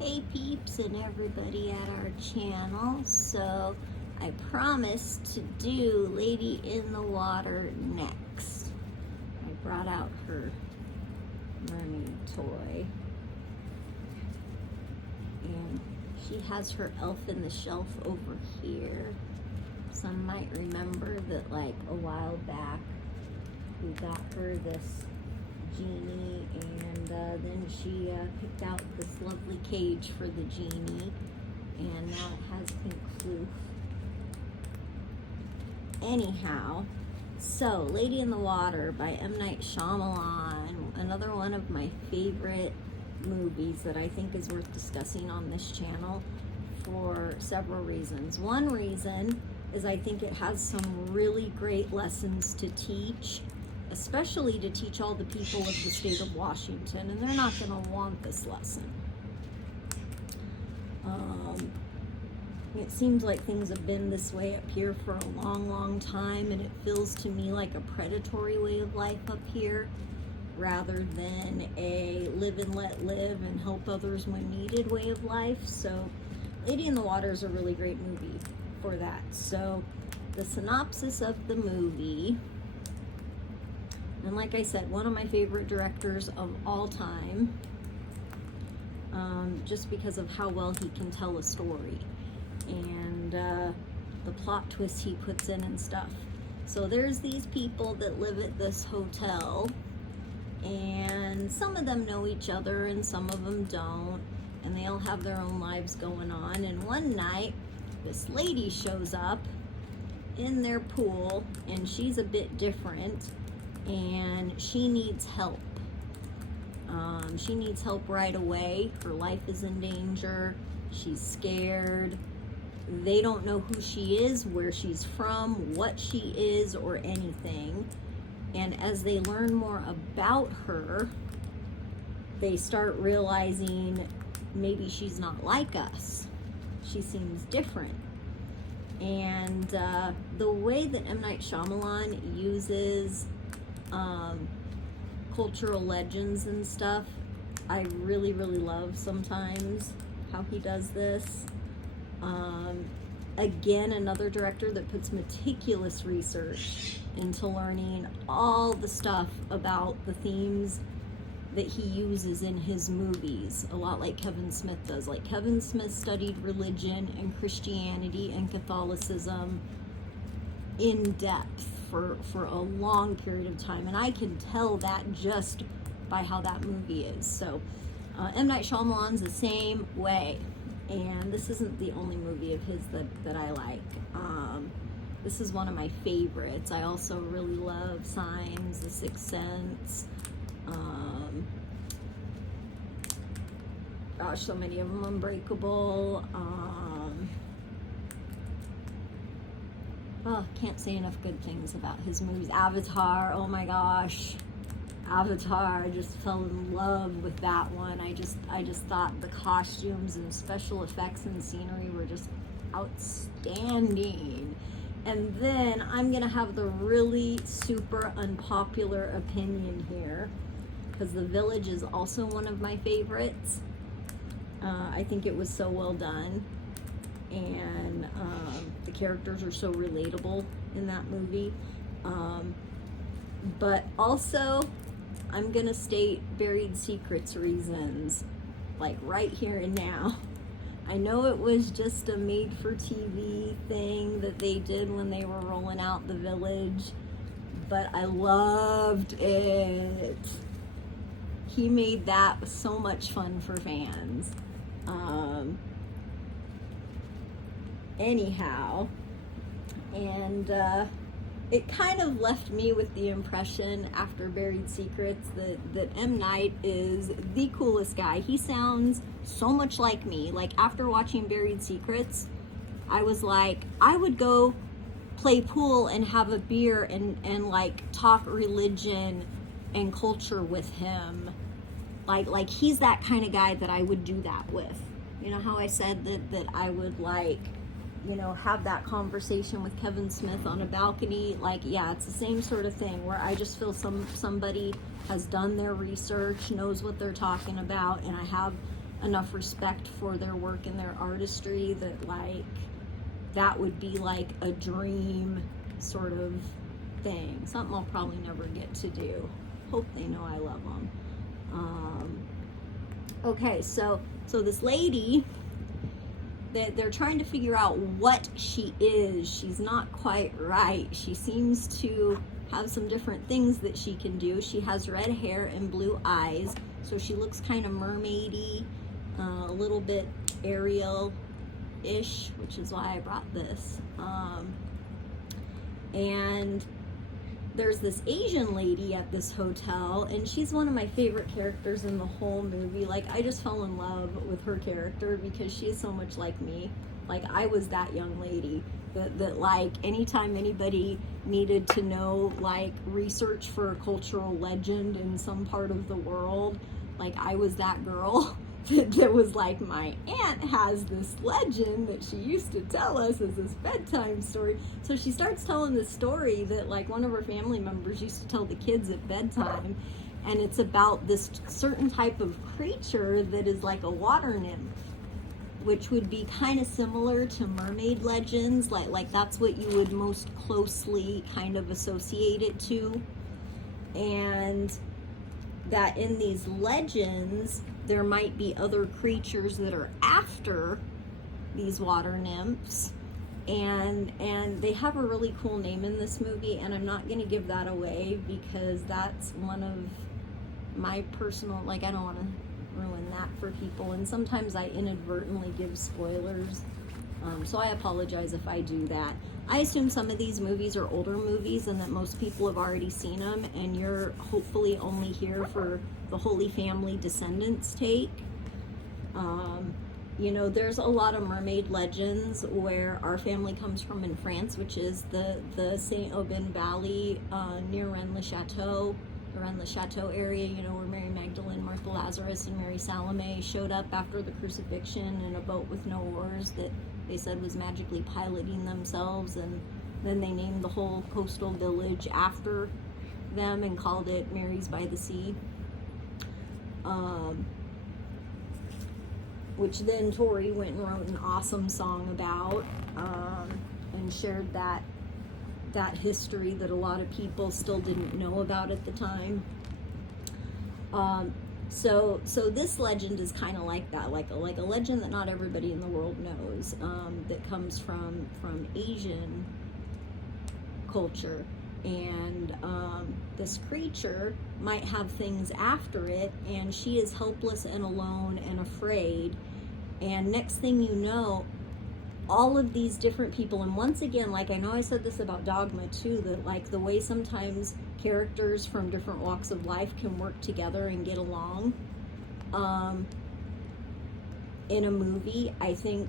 Hey peeps and everybody at our channel. So I promised to do Lady in the Water next. I brought out her mermaid toy. And she has her elf in the shelf over here. Some might remember that like a while back we got her this genie, and then she picked out this lovely cage for the genie, and now it has pink floof. Anyhow, so Lady in the Water by M. Night Shamalan, another one of my favorite movies that I think is worth discussing on this channel for several reasons. One reason is I think it has some really great lessons to teach, especially to teach all the people of the state of Washington, and they're not going to want this lesson. It seems like things have been this way up here for a long time, and it feels to me like a predatory way of life up here rather than a live and let live and help others when needed way of life. So Lady in the Water is a really great movie for that. So the synopsis of the movie, and like I said, one of my favorite directors of all time, just because of how well he can tell a story and the plot twists he puts in and stuff. So there's these people that live at this hotel, and some of them know each other and some of them don't, and they all have their own lives going on. And one night, this lady shows up in their pool, and she's a bit different, and she needs help. She needs help right away. Her life is in danger. She's scared. They don't know who she is, where she's from, what she is, or anything. And as they learn more about her, they start realizing maybe she's not like us. She seems different. And the way that M. Night Shamalan uses cultural legends and stuff, I really love sometimes how he does this. Again, another director that puts meticulous research into learning all the stuff about the themes that he uses in his movies, a lot like Kevin Smith does. Like Kevin Smith studied religion and Christianity and Catholicism in depth for a long period of time, and I can tell that just by how that movie is. So M. Night Shyamalan's the same way, and this isn't the only movie of his that I like. This is one of my favorites. I also really love Signs, The Sixth Sense. Gosh, so many of them. Unbreakable. Can't say enough good things about his movies. Avatar, oh my gosh. Avatar, I just fell in love with that one. I just thought the costumes and special effects and scenery were just outstanding. And then I'm gonna have the really super unpopular opinion here, because The Village is also one of my favorites. I think it was so well done, and the characters are so relatable in that movie. But also, I'm gonna state Buried Secrets reasons, like right here and now. I know it was just a made-for-TV thing that they did when they were rolling out The Village, but I loved it. He made that so much fun for fans. Anyhow, and it kind of left me with the impression after Buried Secrets that M. Night is the coolest guy. He sounds so much like me. Like after watching Buried Secrets, I was like, I would go play pool and have a beer and like talk religion and culture with him. Like he's that kind of guy that I would do that with. You know how I said that I would like, you know, have that conversation with Kevin Smith on a balcony? Like, yeah, it's the same sort of thing where I just feel somebody has done their research, knows what they're talking about, and I have enough respect for their work and their artistry that like that would be like a dream sort of thing. Something I'll probably never get to do. Hope they know I love them. Okay, so this lady, they're trying to figure out what she is. She's not quite right. She seems to have some different things that she can do. She has red hair and blue eyes, so she looks kind of mermaidy, a little bit Ariel-ish, which is why I brought this. And there's this Asian lady at this hotel, and she's one of my favorite characters in the whole movie. Like, I just fell in love with her character because she is so much like me. Like, I was that young lady that like, anytime anybody needed to know, like, research for a cultural legend in some part of the world, like, I was that girl that was like, my aunt has this legend that she used to tell us as this bedtime story. So she starts telling this story that like one of her family members used to tell the kids at bedtime, and it's about this certain type of creature that is like a water nymph, which would be kind of similar to mermaid legends. Like that's what you would most closely kind of associate it to. And that in these legends there might be other creatures that are after these water nymphs, and they have a really cool name in this movie, and I'm not going to give that away because that's one of my personal, like, I don't want to ruin that for people, and sometimes I inadvertently give spoilers, so I apologize if I do that. I assume some of these movies are older movies and that most people have already seen them, and you're hopefully only here for the Holy Family Descendants take. You know, there's a lot of mermaid legends where our family comes from in France, which is the Saint Aubin Valley near Rennes-le-Château, the Rennes-le-Château area, you know, where Mary Magdalene, Martha Lazarus, and Mary Salome showed up after the crucifixion in a boat with no oars that they said was magically piloting themselves, and then they named the whole coastal village after them and called it Mary's by the Sea. Which then Tori went and wrote an awesome song about, and shared that history that a lot of people still didn't know about at the time. So this legend is kind of like that, like a legend that not everybody in the world knows, that comes from Asian culture. And this creature might have things after it, and she is helpless and alone and afraid. And next thing you know, all of these different people, and once again, like I know I said this about Dogma too, that like the way sometimes characters from different walks of life can work together and get along in a movie, I think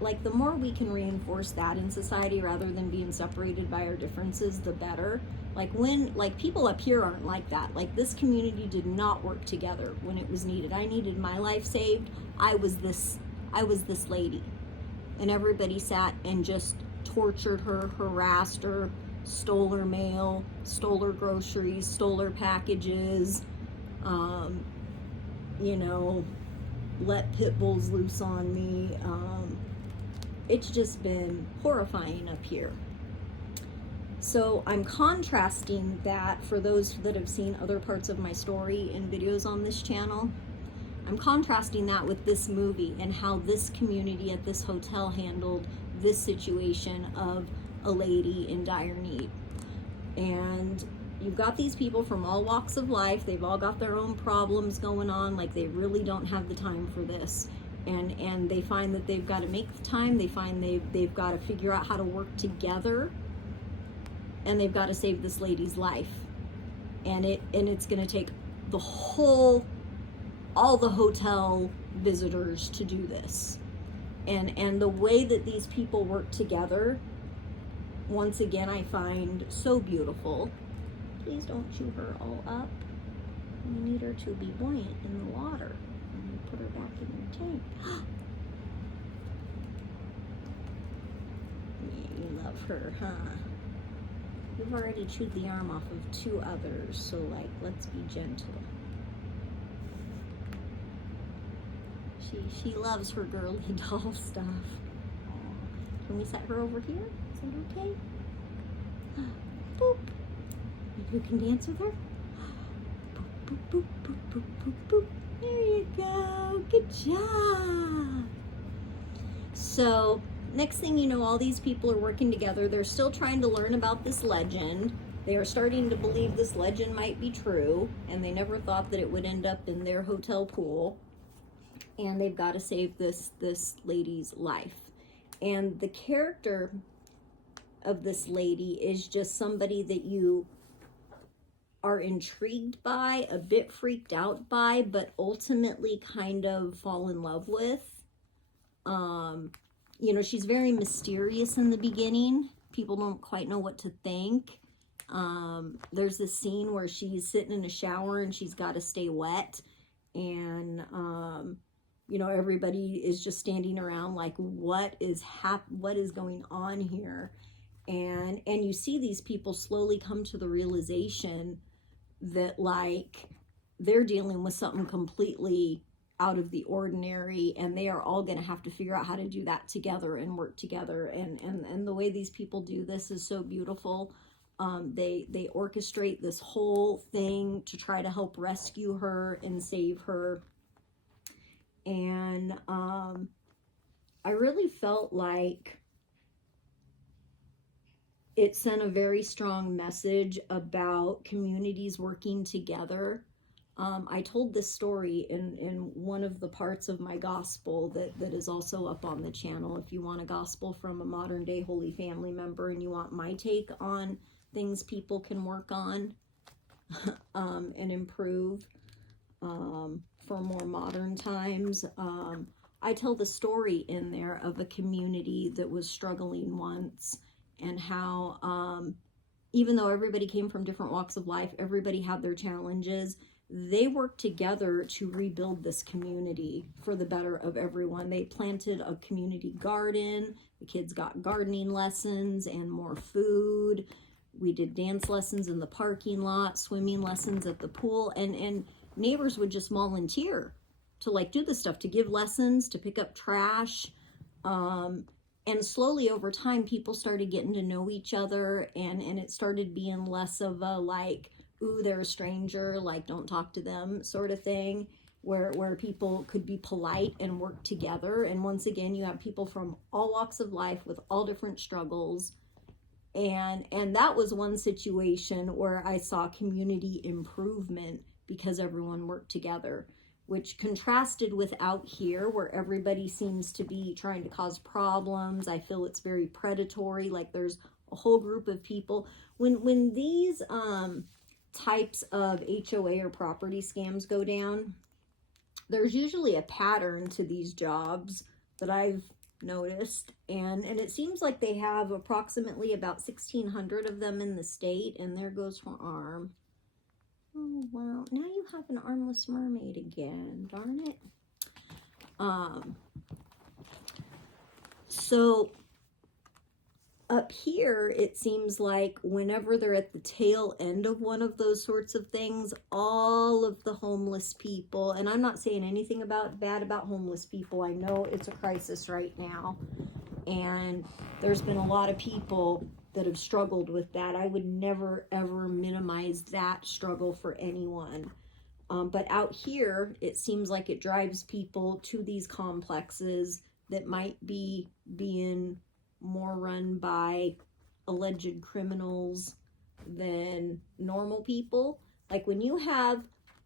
like the more we can reinforce that in society rather than being separated by our differences, the better. Like when, like people up here aren't like that. Like this community did not work together when it was needed. I needed my life saved. I was this lady, and everybody sat and just tortured her, harassed her, stole her mail, stole her groceries, stole her packages, you know, let pit bulls loose on me. It's just been horrifying up here. So I'm contrasting that for those that have seen other parts of my story and videos on this channel. I'm contrasting that with this movie and how this community at this hotel handled this situation of a lady in dire need. And you've got these people from all walks of life. They've all got their own problems going on. Like they really don't have the time for this. And they find that they've got to make the time. They find they've got to figure out how to work together, and they've got to save this lady's life. And it's going to take all the hotel visitors to do this. And the way that these people work together, once again, I find so beautiful. Please don't chew her all up. We need her to be buoyant in the water. Put her back in your tank. Yeah, you love her, huh? You've already chewed the arm off of 2 others, so like, let's be gentle. She loves her girly doll stuff. Can we set her over here? Is that okay? Boop. You can dance with her. Boop, boop, boop, boop, boop, boop. There you go. Good job. So, next thing you know, all these people are working together. They're still trying to learn about this legend. They are starting to believe this legend might be true, and they never thought that it would end up in their hotel pool. And they've got to save this lady's life. And the character of this lady is just somebody that you are intrigued by, a bit freaked out by, but ultimately kind of fall in love with. You know, she's very mysterious in the beginning. People don't quite know what to think. There's this scene where she's sitting in a shower and she's got to stay wet. And, you know, everybody is just standing around like, what is going on here? And you see these people slowly come to the realization that, like, they're dealing with something completely out of the ordinary, and they are all going to have to figure out how to do that together and work together. And the way these people do this is so beautiful. They orchestrate this whole thing to try to help rescue her and save her. And I really felt like it sent a very strong message about communities working together. I told this story in one of the parts of my gospel that is also up on the channel. If you want a gospel from a modern day Holy Family member and you want my take on things people can work on and improve for more modern times, I tell the story in there of a community that was struggling once, and how even though everybody came from different walks of life, everybody had their challenges, they worked together to rebuild this community for the better of everyone. They planted a community garden. The kids got gardening lessons and more food. We did dance lessons in the parking lot, swimming lessons at the pool, and neighbors would just volunteer to, like, do this stuff, to give lessons, to pick up trash. And slowly over time, people started getting to know each other, and it started being less of a, like, ooh, they're a stranger, like, don't talk to them sort of thing, where people could be polite and work together. And once again, you have people from all walks of life with all different struggles. And that was one situation where I saw community improvement because everyone worked together, which contrasted with out here where everybody seems to be trying to cause problems. I feel it's very predatory, like there's a whole group of people. When these types of HOA or property scams go down, there's usually a pattern to these jobs that I've noticed, and it seems like they have approximately about 1,600 of them in the state. And there goes her arm. Oh, well, now you have an armless mermaid again, darn it. So up here, it seems like whenever they're at the tail end of one of those sorts of things, all of the homeless people, and I'm not saying anything bad about homeless people. I know it's a crisis right now, and there's been a lot of people that have struggled with that. I would never, ever minimize that struggle for anyone. But out here, it seems like it drives people to these complexes that might be being more run by alleged criminals than normal people. Like, when you have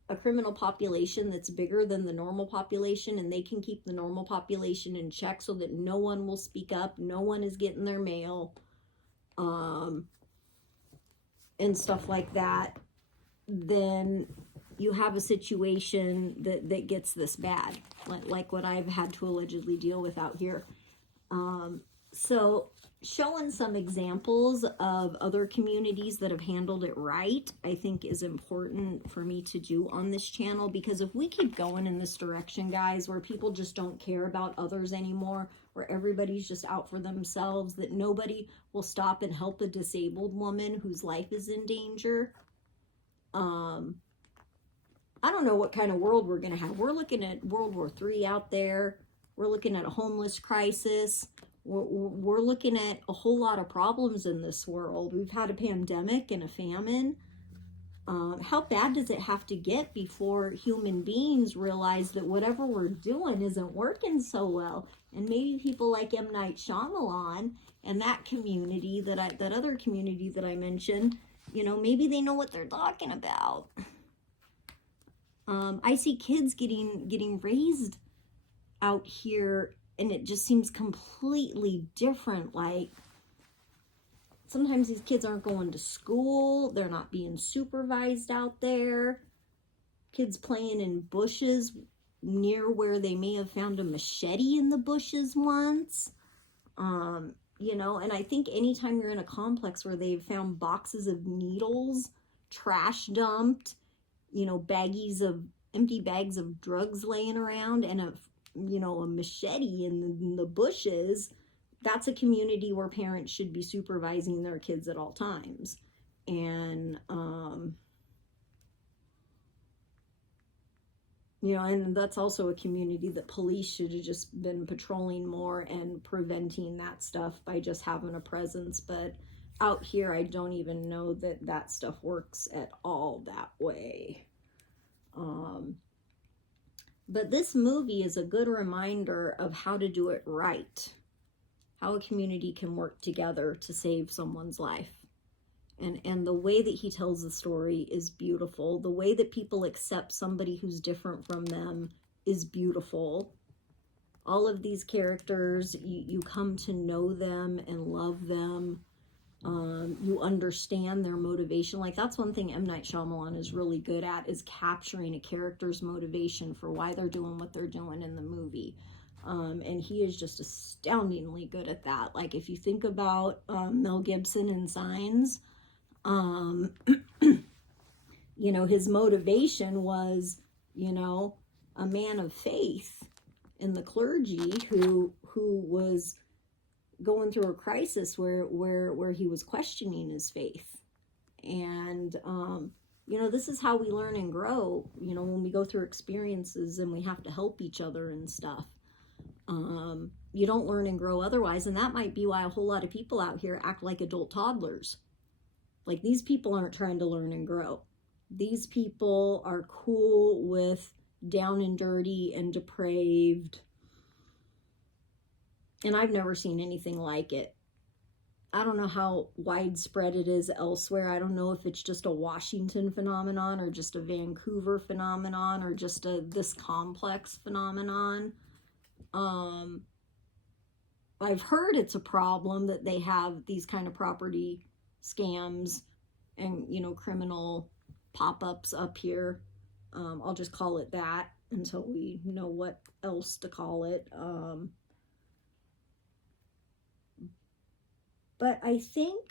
a criminal population that's bigger than the normal population, and they can keep the normal population in check so that no one will speak up, no one is getting their mail, and stuff like that, then you have a situation that gets this bad, like what I've had to allegedly deal with out here. So showing some examples of other communities that have handled it right, I think is important for me to do on this channel, because if we keep going in this direction, guys, where people just don't care about others anymore, where everybody's just out for themselves, that nobody will stop and help a disabled woman whose life is in danger, I don't know what kind of world we're going to have. We're looking at World War III out there. We're looking at a homeless crisis. We're looking at a whole lot of problems in this world. We've had a pandemic and a famine. How bad does it have to get before human beings realize that whatever we're doing isn't working so well? And maybe people like M. Night Shamalan and that community, that other community that I mentioned, you know, maybe they know what they're talking about. I see kids getting raised out here, and it just seems completely different. Like, sometimes these kids aren't going to school. They're not being supervised out there. Kids playing in bushes near where they may have found a machete in the bushes once. You know, and I think anytime you're in a complex where they've found boxes of needles, trash dumped, you know, empty bags of drugs laying around, and a machete in the bushes, that's a community where parents should be supervising their kids at all times. And, you know, and that's also a community that police should have just been patrolling more and preventing that stuff by just having a presence. But out here, I don't even know that stuff works at all that way. But this movie is a good reminder of how to do it right. How a community can work together to save someone's life. And the way that he tells the story is beautiful. The way that people accept somebody who's different from them is beautiful. All of these characters, you come to know them and love them. You understand their motivation. Like, that's one thing M. Night Shyamalan is really good at, is capturing a character's motivation for why they're doing what they're doing in the movie. And he is just astoundingly good at that. Like, if you think about Mel Gibson in Signs, you know, his motivation was, you know, a man of faith in the clergy who was going through a crisis where he was questioning his faith. And you know, this is how we learn and grow, you know, when we go through experiences and we have to help each other and stuff. You don't learn and grow otherwise, and that might be why a whole lot of people out here act like adult toddlers. Like, these people aren't trying to learn and grow. These people are cool with down and dirty and depraved. And I've never seen anything like it. I don't know how widespread it is elsewhere. I don't know if it's just a Washington phenomenon or just a Vancouver phenomenon or just this complex phenomenon. I've heard it's a problem that they have these kind of property scams and, you know, criminal pop-ups up here. I'll just call it that until we know what else to call it. But I think,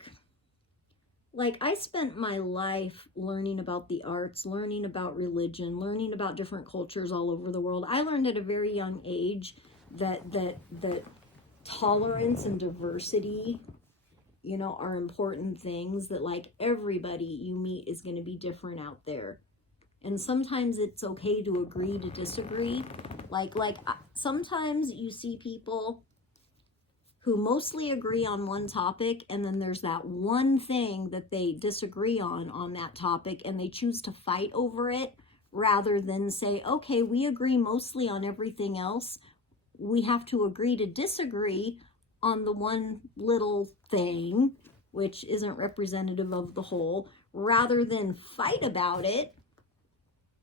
like, I spent my life learning about the arts, learning about religion, learning about different cultures all over the world. I learned at a very young age that tolerance and diversity, you know, are important things, that, like, everybody you meet is going to be different out there. And sometimes it's okay to agree to disagree. Like sometimes you see people who mostly agree on one topic, and then there's that one thing that they disagree on that topic, and they choose to fight over it rather than say, okay, we agree mostly on everything else. We have to agree to disagree on the one little thing, which isn't representative of the whole. Rather than fight about it,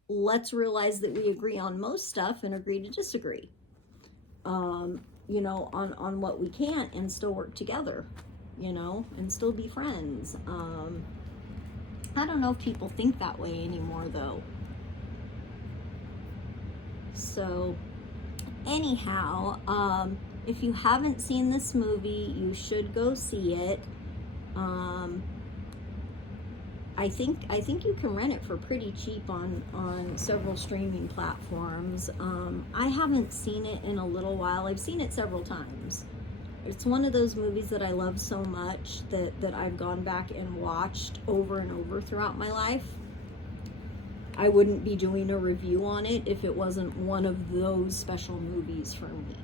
let's realize that we agree on most stuff and agree to disagree. You know, on what we can't, and still work together, you know, and still be friends. I don't know if people think that way anymore, though. So, anyhow, if you haven't seen this movie, you should go see it. I think you can rent it for pretty cheap on several streaming platforms. I haven't seen it in a little while. I've seen it several times. It's one of those movies that I love so much that I've gone back and watched over and over throughout my life. I wouldn't be doing a review on it if it wasn't one of those special movies for me.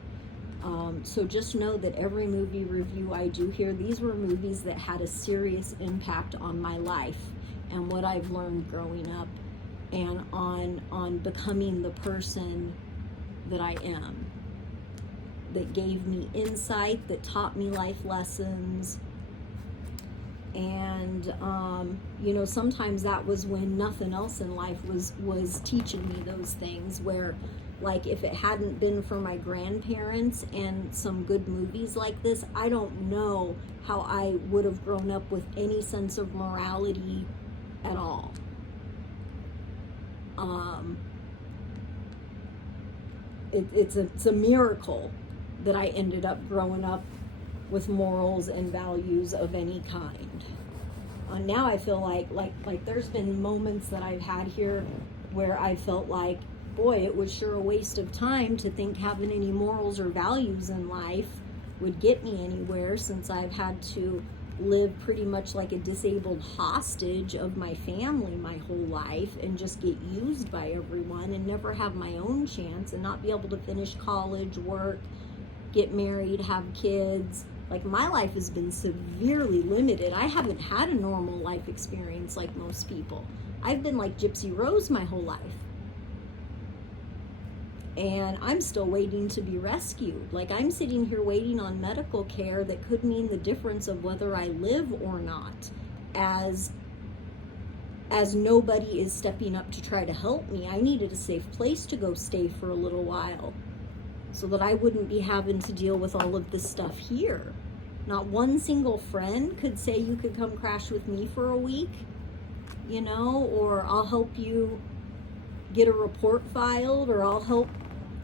So just know that every movie review I do here, these were movies that had a serious impact on my life and what I've learned growing up, and on becoming the person that I am, that gave me insight, that taught me life lessons. And you know, sometimes that was when nothing else in life was teaching me those things, where, like, if it hadn't been for my grandparents and some good movies like this, I don't know how I would have grown up with any sense of morality at all. It's a miracle that I ended up growing up with morals and values of any kind. Now I feel like there's been moments that I've had here where I felt like, boy, it was sure a waste of time to think having any morals or values in life would get me anywhere, since I've had to live pretty much like a disabled hostage of my family my whole life, and just get used by everyone and never have my own chance, and not be able to finish college, work, get married, have kids. Like, my life has been severely limited. I haven't had a normal life experience like most people. I've been like Gypsy Rose my whole life. And I'm still waiting to be rescued. Like, I'm sitting here waiting on medical care that could mean the difference of whether I live or not, as nobody is stepping up to try to help me. I needed a safe place to go stay for a little while, so that I wouldn't be having to deal with all of this stuff here. Not one single friend could say, you could come crash with me for a week, you know, or I'll help you get a report filed, or I'll help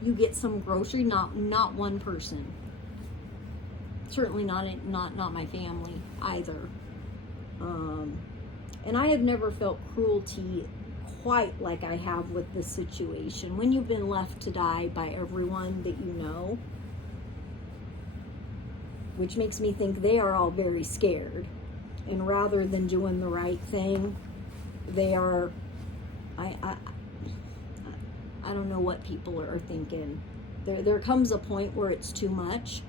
you get some grocery. Not one person. Certainly not my family either. And I have never felt cruelty quite like I have with this situation. When you've been left to die by everyone that you know, which makes me think they are all very scared, and rather than doing the right thing, they are, I don't know what people are thinking. There comes a point where it's too much,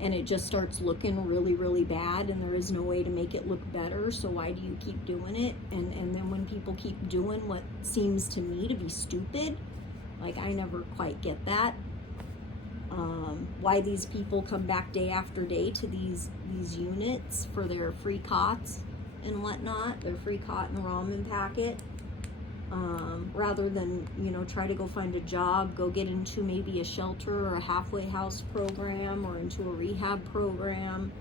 and it just starts looking really, really bad, and there is no way to make it look better, so why do you keep doing it? And then when people keep doing what seems to me to be stupid, like, I never quite get that. Why these people come back day after day to these units for their free cots and whatnot, their free cot and ramen packet, rather than, you know, try to go find a job, go get into maybe a shelter or a halfway house program, or into a rehab program.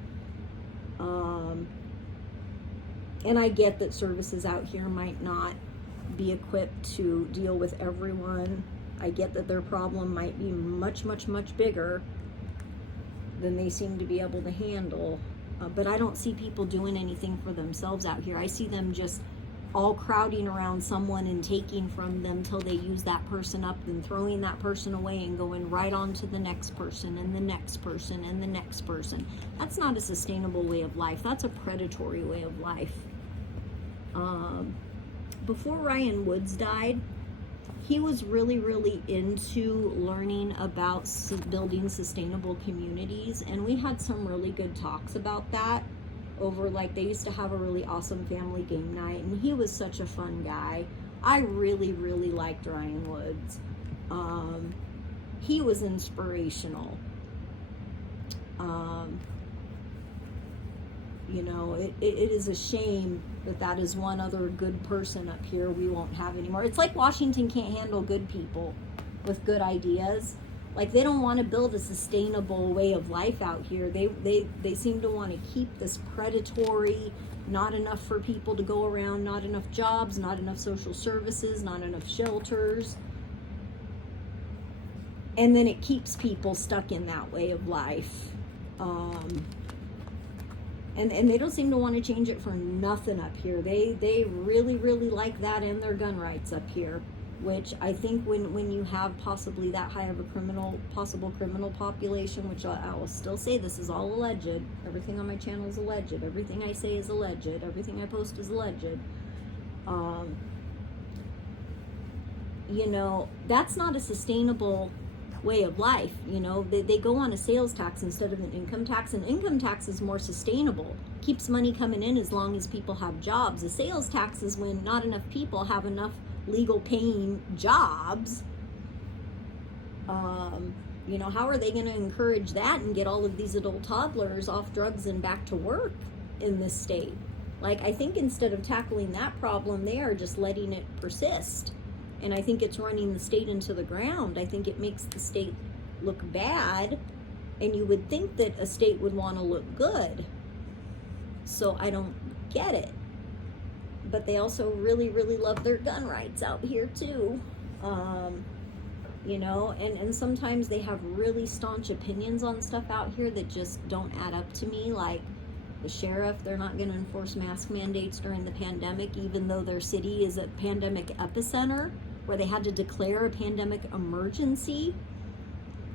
And I get that services out here might not be equipped to deal with everyone. I get that their problem might be much, much, much bigger than they seem to be able to handle. But I don't see people doing anything for themselves out here. I see them just all crowding around someone and taking from them till they use that person up, then throwing that person away and going right on to the next person and the next person and the next person. That's not a sustainable way of life. That's a predatory way of life. Before Ryan Woods died, he was really, really into learning about building sustainable communities, and we had some really good talks about that over, like, they used to have a really awesome family game night, and he was such a fun guy. I really, really liked Ryan Woods. He was inspirational. You know, it is a shame that is one other good person up here we won't have anymore. It's like Washington can't handle good people with good ideas. Like, they don't want to build a sustainable way of life out here. They seem to want to keep this predatory, not enough for people to go around, not enough jobs, not enough social services, not enough shelters. And then it keeps people stuck in that way of life. And they don't seem to want to change it for nothing up here. They really, really like that and their gun rights up here, which I think when you have possibly that high of a possible criminal population, which I will still say this is all alleged. Everything on my channel is alleged. Everything I say is alleged. Everything I post is alleged. that's not a sustainable way of life. They go on a sales tax instead of an income tax, and income tax is more sustainable, keeps money coming in as long as people have jobs. A sales tax is when not enough people have enough legal paying jobs. How are they going to encourage that and get all of these adult toddlers off drugs and back to work in this state? Like, I think instead of tackling that problem, they are just letting it persist. And I think it's running the state into the ground. I think it makes the state look bad. And you would think that a state would want to look good. So I don't get it. But they also really, really love their gun rights out here too. And sometimes they have really staunch opinions on stuff out here that just don't add up to me. Like the sheriff, they're not going to enforce mask mandates during the pandemic, even though their city is a pandemic epicenter where they had to declare a pandemic emergency.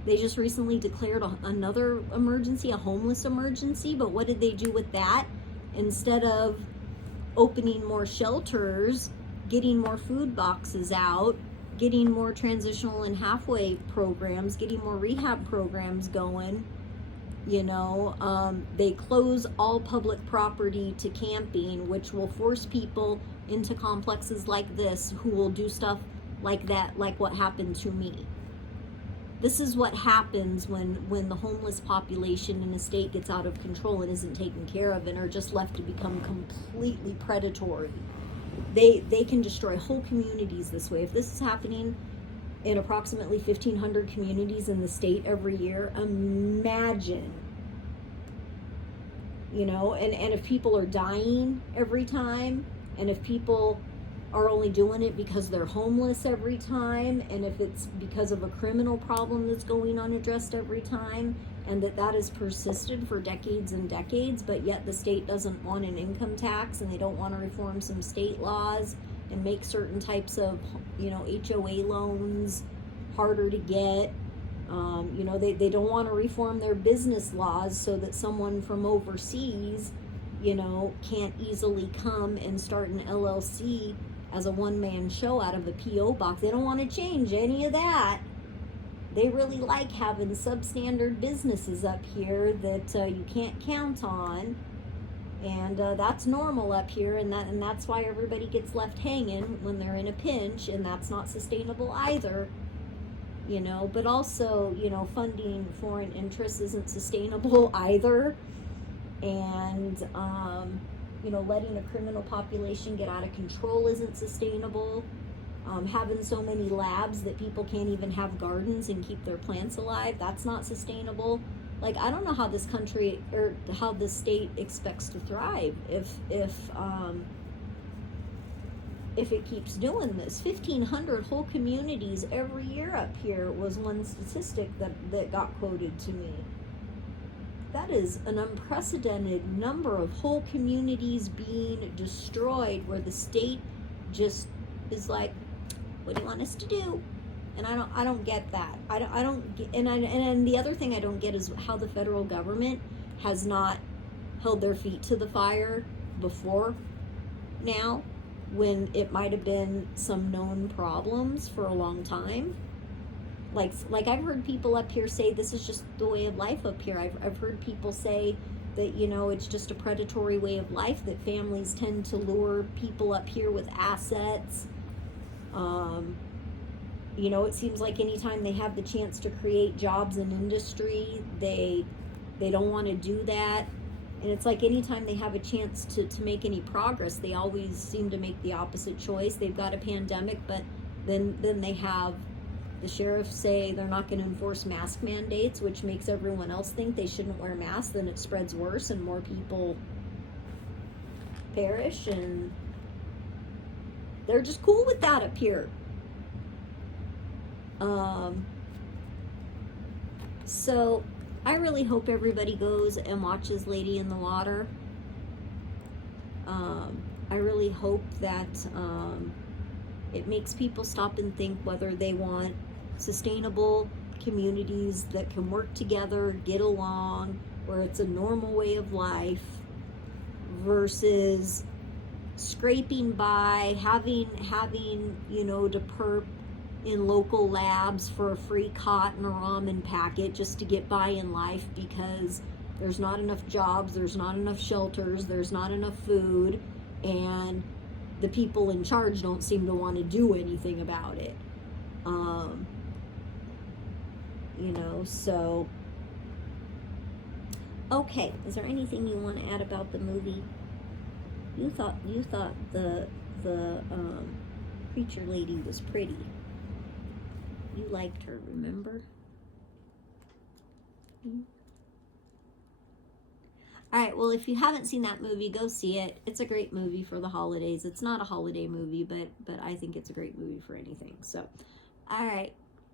They just recently declared another emergency, a homeless emergency. But what did they do with that? Instead of opening more shelters, getting more food boxes out, getting more transitional and halfway programs, getting more rehab programs going, they close all public property to camping, which will force people into complexes like this who will do stuff like that, like what happened to me. This is what happens when the homeless population in a state gets out of control and isn't taken care of and are just left to become completely predatory. They can destroy whole communities this way. If this is happening in approximately 1,500 communities in the state every year, imagine, and if people are dying every time, and if people are only doing it because they're homeless every time, and if it's because of a criminal problem that's going unaddressed every time, and that has persisted for decades and decades, but yet the state doesn't want an income tax, and they don't want to reform some state laws and make certain types of, HOA loans harder to get. They don't want to reform their business laws so that someone from overseas, can't easily come and start an LLC as a one-man show out of a P.O. box. They don't want to change any of that. They really like having substandard businesses up here that you can't count on, and that's normal up here, and that's why everybody gets left hanging when they're in a pinch, and that's not sustainable either. But also, funding foreign interests isn't sustainable either, and letting a criminal population get out of control isn't sustainable. Having so many labs that people can't even have gardens and keep their plants alive, that's not sustainable. Like, I don't know how this country or how this state expects to thrive if it keeps doing this. 1,500 whole communities every year up here was one statistic that got quoted to me. That is an unprecedented number of whole communities being destroyed, where the state just is like, what do you want us to do? And I don't get that. I don't get, and the other thing I don't get is how the federal government has not held their feet to the fire before now, when it might have been some known problems for a long time. Like I've heard people up here say this is just the way of life up here. I've heard people say that, it's just a predatory way of life, that families tend to lure people up here with assets. It seems like anytime they have the chance to create jobs in industry, they don't want to do that. And it's like anytime they have a chance to make any progress, they always seem to make the opposite choice. They've got a pandemic, but then they have the sheriff say they're not going to enforce mask mandates, which makes everyone else think they shouldn't wear masks. Then it spreads worse and more people perish, and they're just cool with that up here. So I really hope everybody goes and watches Lady in the Water. I really hope that it makes people stop and think whether they want sustainable communities that can work together, get along, where it's a normal way of life, versus scraping by, having to perp in local labs for a free cot and a ramen packet just to get by in life because there's not enough jobs, there's not enough shelters, there's not enough food, and the people in charge don't seem to want to do anything about it. You know, so okay, is there anything you want to add about the movie? You thought the preacher lady was pretty. You liked her, remember? Alright, well, if you haven't seen that movie, go see it. It's a great movie for the holidays. It's not a holiday movie, but I think it's a great movie for anything. So, alright.